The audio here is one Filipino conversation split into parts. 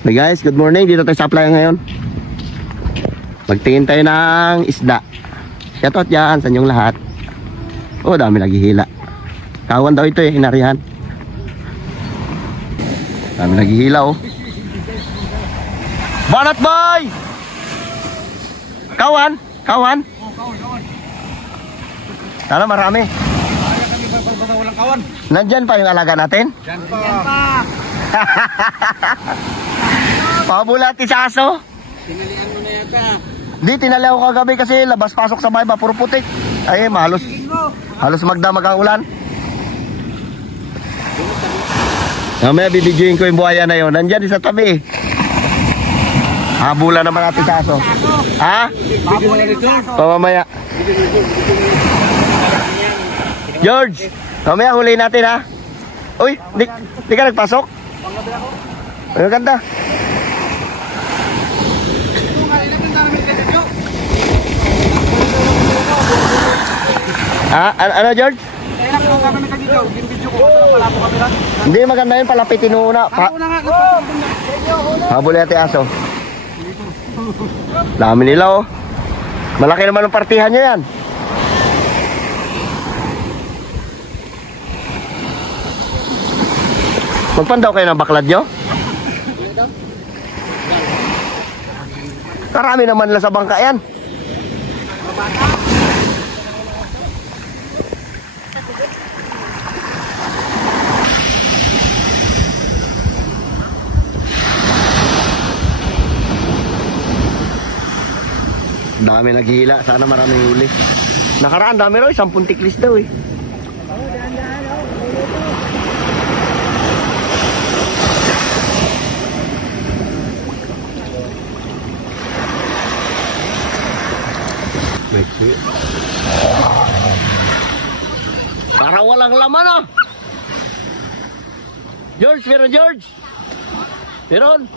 Hey guys, good morning. Dito tayo sa playa ngayon. Magtingin tayo ng isda. Shoutout dyan sa inyong lahat. Oh, dami naghihila. Kawan daw ito inarihan. Dami naghihila oh. Banat boy! Kawan? Kawan? Oh, kawan. Sana marami. Kaya kami pagpapasa walang kawan. Nandyan pa yung alaga natin? Yan pa. Pabulati sa aso. Tinalian mo na yata. Di, tinali ako kagabi kasi labas-pasok sa bahay, puro putik. Ay, halos magdamag ang ulan. Mamaya bibidyoin ko yung buhaya na yun. Nandyan sa tabi. Habulan naman natin sa aso. Ha? Pamamaya. George, mamaya huli natin ha. Uy, di ka nagpasok? Ay, ganda. Ano George? Hindi maganda yun, palapitin muna. Habol natin aso. Dami nila oh. Malaki naman ang partihan nyo yan. Magpandaw kayo ng baklad nyo? Karami naman nila sa bangka yan. Dami naghihila, sana maraming huli. Nakaraan dami raw, 10 tiklis daw eh. Para walang laman ah. George, meron George. Meron.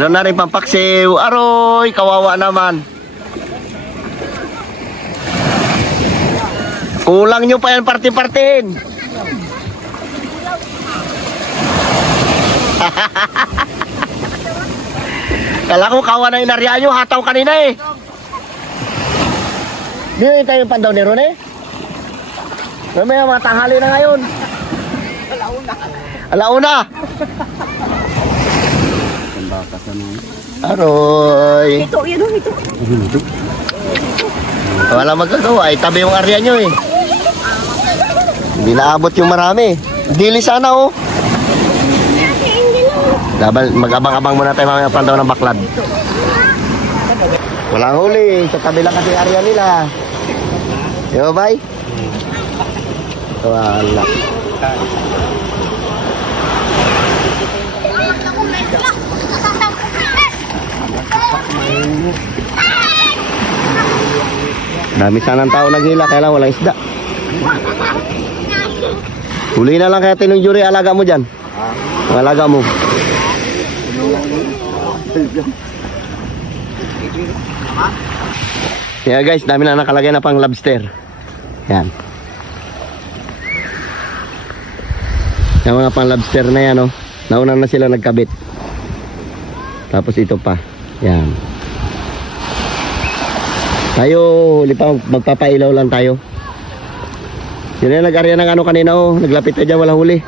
Meron na rin pampaksiw. Aroy, kawawa naman. Kulang nyo pa yan party-partin. Kala ko kawa na inarya nyo, hataw kanina eh. Di nyo tayo yung pandaw ni Ron eh. May mga tanghali na ngayon. Alauna. Aroy. Ito, yun o, ito. Wala magagawa, ay tabi yung area nyo eh. Hindi naabot yung marami. Dili sana oh. Mag-abang-abang muna tayo mamaya pandaw ng baklad. Walang huli, sa tabi lang kasi area nila. Yo, bye. Wala. Dami sanang tao naghila, kaya lang walang isda. Huli na lang kaya tinong jury, alaga mo dyan. Ang alaga mo. Yeah guys, dami na nakalagay na pang lobster. Yan. Yung mga pang lobster na yan oh. Nauna na sila nagkabit. Tapos ito pa. Yan. Tayo, huli pa, magpapailaw lang tayo. Yun na nag-arya ng ano kanina oh. Naglapit na dyan, walang huli.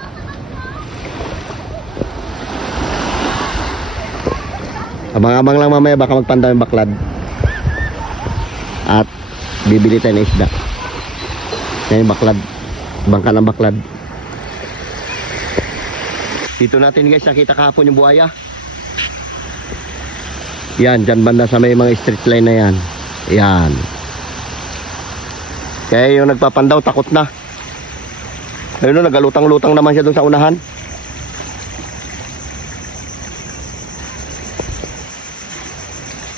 Abang-abang lang mamaya, baka magpanda yung baklad. At bibili tayo ng isda. Yan yung baklad. Bangka ng baklad. Dito natin guys, nakita kahapon yung buhaya. Yan, dyan banda sa may mga street line na yan. Yan. Kaya yung nagpapandaw, takot na. Ayun o, nagalutang-lutang naman siya doon sa unahan.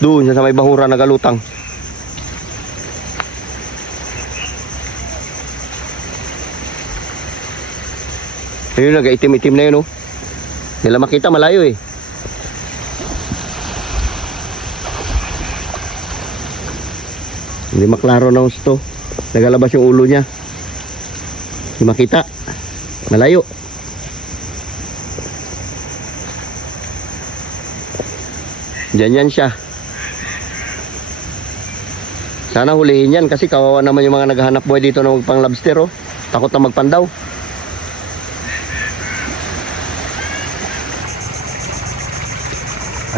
Doon siya sa may bahura, nagalutang. Ayun, nag-itim-itim na yun oh. Nila makita, malayo eh. Hindi maklaro na gusto. Nagalabas yung ulo niya. Hindi makita. Malayo. Diyan yan siya. Sana hulihin yan kasi kawawa naman yung mga naghahanap buhay dito na magpang lobster oh. Takot na magpandaw.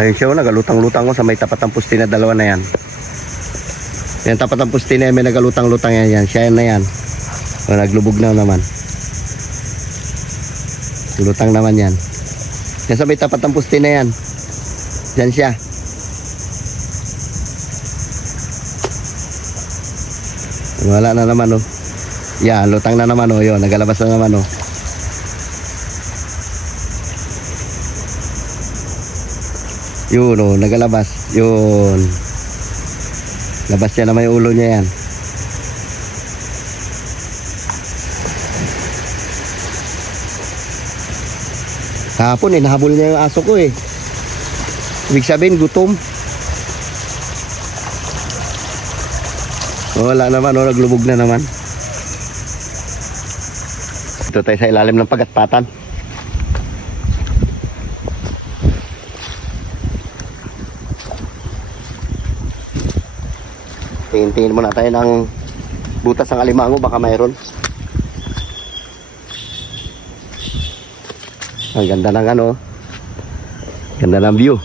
Ayun siya oh, nagalutang-lutang ko sa may tapat ng pusti na dalawa na yan. Yan tapat ng pusti na yan, may nagalutang-lutang yan. Siya yan na yan. O, naglubog na naman. Lutang naman yan. Yan sa may tapat ng pusti na yan. Diyan siya. Wala na naman oh. Yan, lutang na naman oh. Yun, nagalabas na naman oh. Yun oh, nagalabas. Yun. Labas niya naman yung ulo niya yan. Kahapon eh, nahabol niya yung aso ko eh. Ibig sabihin, gutom. Wala naman, oh, naglubog na naman. Ito tayo sa ilalim ng pagatpatan. Tingin-tingin muna tayo ng butas ng alimango, baka mayroon. Ang ganda ng ano, ganda ng view.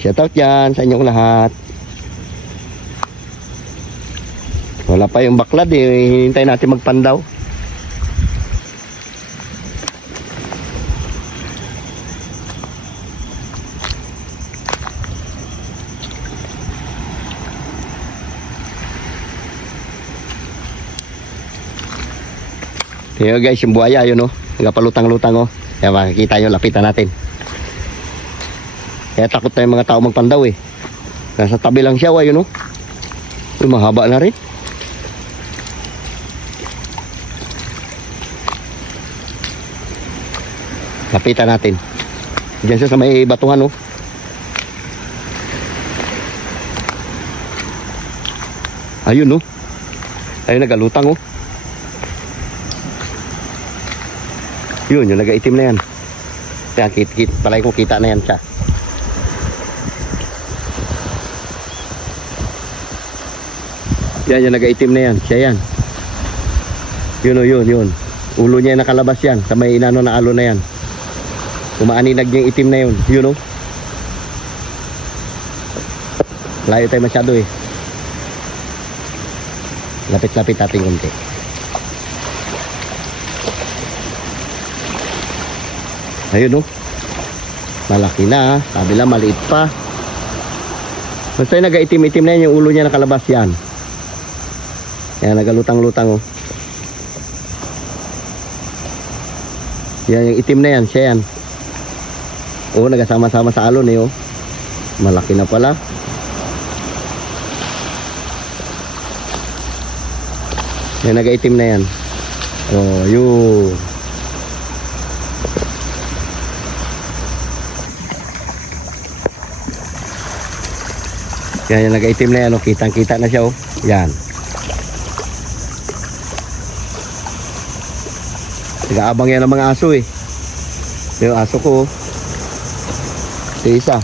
Shoutout yan sa inyong lahat. Wala pa yung baklad eh. Hinintay natin magpandaw. Tingnan guys, yung buhaya yun oh. Nagapalutang-lutang oh. Kaya makikita nyo, lapitan natin. Kaya takot na yung mga tao magpandaw eh. Nasa tabi lang siya, yun oh. Uy, mahaba na rin. Lapitan natin. Diyan siya sa may batuhan oh. Ayun oh. Ayun, nagalutang oh. Yun, yung nagaitim na yan. Kaya palay ko kita na yan siya. Yan, yung nagaitim na yan. Siya yan. Yun o, yun. Ulo niya yung nakalabas yan. Sa may inano na alo na yan. Umaaninag niya yung itim na yun. Yun o. Layo tayo masyado eh. Lapit-lapit natin konti. Ayun oh. Malaki na. Kabila maliit pa. Basta yung nagaitim-itim na yan, yung ulo niya nakalabas yan. Yan, nagalutang-lutang oh. Yan, yung itim na yan, siya yan. Oh, nagasama-sama sa alon eh oh. Malaki na pala. Yan, nagaitim na yan. Oh, yun. Yan, yung nagaitim na yan, oh. Kitang-kita na siya, oh. Yan. Nag-aabang yan ng mga aso, eh. Yung aso ko, oh. Ito isa.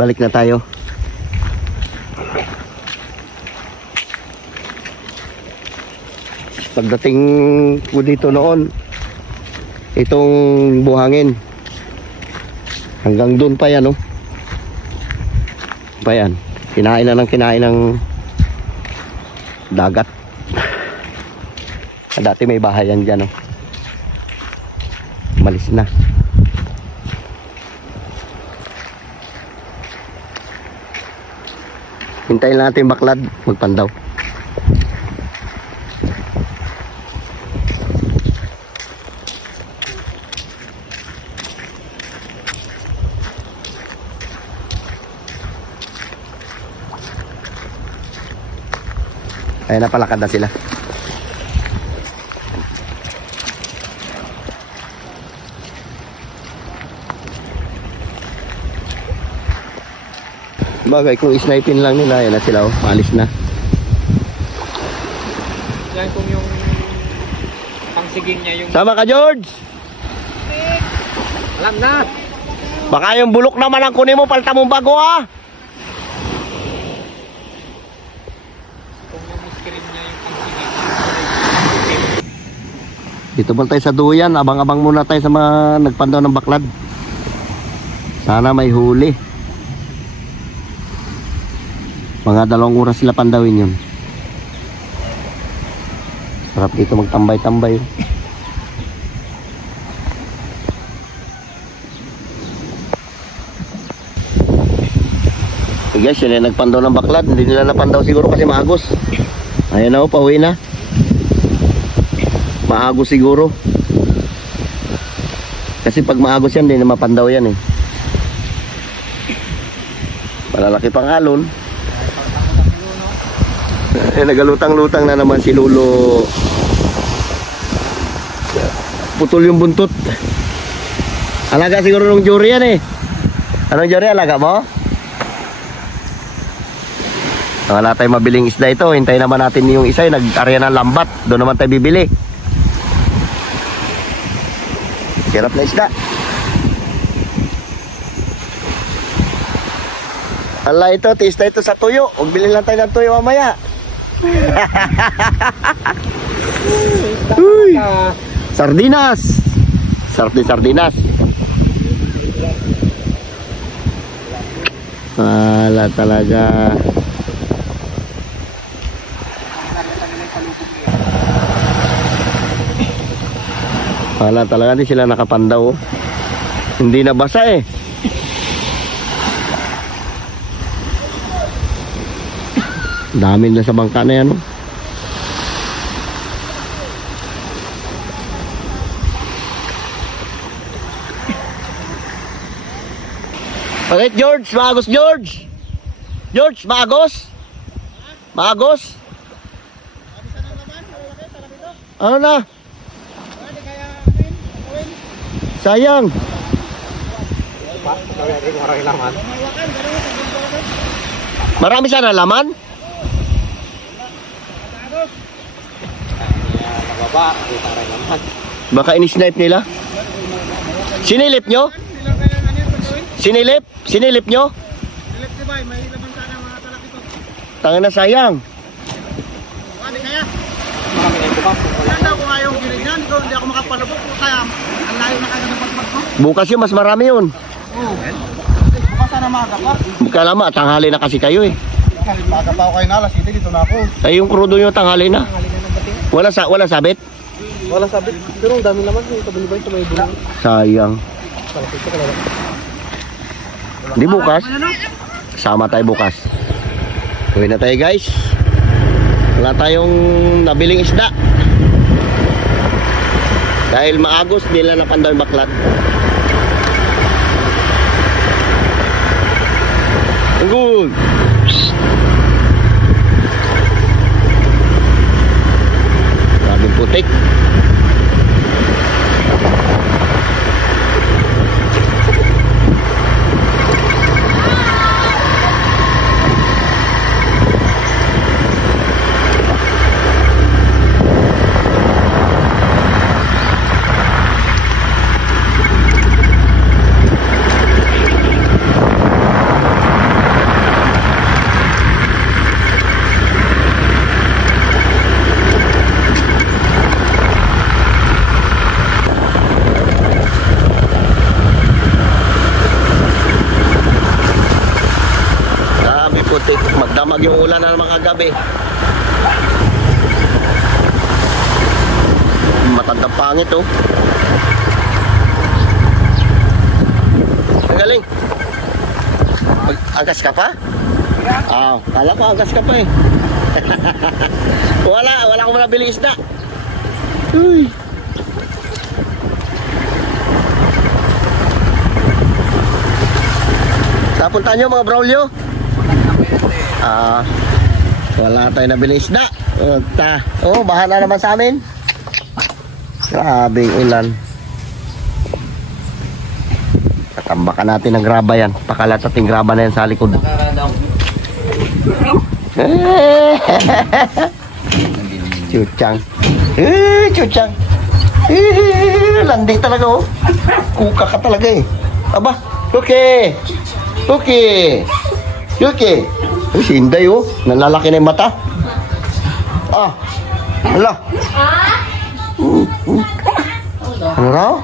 Balik na tayo. Pagdating ko dito noon, itong buhangin hanggang doon pa yan oh. Pa yan, kinain ng dagat. Dati may bahay yan dyan oh. Malis na. Hintayin lang natin baklad magpandaw. Ay, napalakad na sila. Bagay, kung isnipin lang nila, yan na sila, oh. Maalis na. Yan kung yung pangsiging niya yung... Sama ka, George! Alam na! Baka yung bulok naman ang kunin mo, palta mong bago, ha? Kung yung screen niya yung pangsiging. Dito ba tayo sa duyan? Abang-abang muna tayo sa mga nagpandaw ng baklad. Sana may huli. Mga 2 oras sila pandawin yun. Sarap dito magtambay-tambay. Guys, yun yung nagpandaw ng baklad. Hindi nila napandaw siguro kasi maagos. Ayan na, pauwi na. Maagos siguro. Kasi pag maagos yan, hindi na mapandaw yan eh. Malalaki pang alon. Eh, nagalutang-lutang na naman si Lolo. Putol yung buntot. Alaga siguro ng jury yan eh. Anong jury? Alaga mo? Wala tayong mabiling isda ito. Hintayin naman natin yung isa. Nag-area ng lambat. Doon naman tayo bibili. Hirap na isda. Ala ito, tista ito sa tuyo. Huwag bilhin lang tayo ng tuyo mamaya. Uy, sardinas. Sardinas. Wala talaga. Wala talaga, hindi sila nakapandaw. Hindi nabasa eh. Dami na sa bangka na yan. Bakit George? Maagos George? George, maagos? Maagos? Ano na? Sayang. Marami sana laman? Baka in-snipe nila. Sinilip nyo? Sinilip? Sinilip nyo? Tangan na sayang. Bukas yun, mas marami yun. Bukas sana maaga pa. Kalama, tanghali na kasi kayo eh. Maaga pa ako kayo na, alas 7 dito na ako. Ay, yung krudo nyo tanghali na. Wala sabit? Wala sabit, pero ang dami naman yung kabulibay sa may bulong. Sayang. Di bukas. Sama tayo bukas. Uwi na tayo guys. Wala tayong nabiling isda. Dahil maagos, nila napandaw yung baklat. Good. Grabing putik. Magdamag yung ulan na naman kagabi. Matandang pangit oh. Ang galing. Agas ka pa? Ah, kala ko agas ka pa eh. wala akong nabili isda. Uy. Napunta nyo mga braulyo? Wala tayo nabili isda. Oh, baha na naman sa amin. Grabing ulan. Tatambakan natin ng graba yan. Pakalatating graba na yan sa likod. Chuchang. Chuchang. Landi talaga oh. Kuka ka talaga eh. Aba, okay. Okay. Okay. Si Inday oh. Nalalaki na yung mata. Ah. Hala. Ano raw?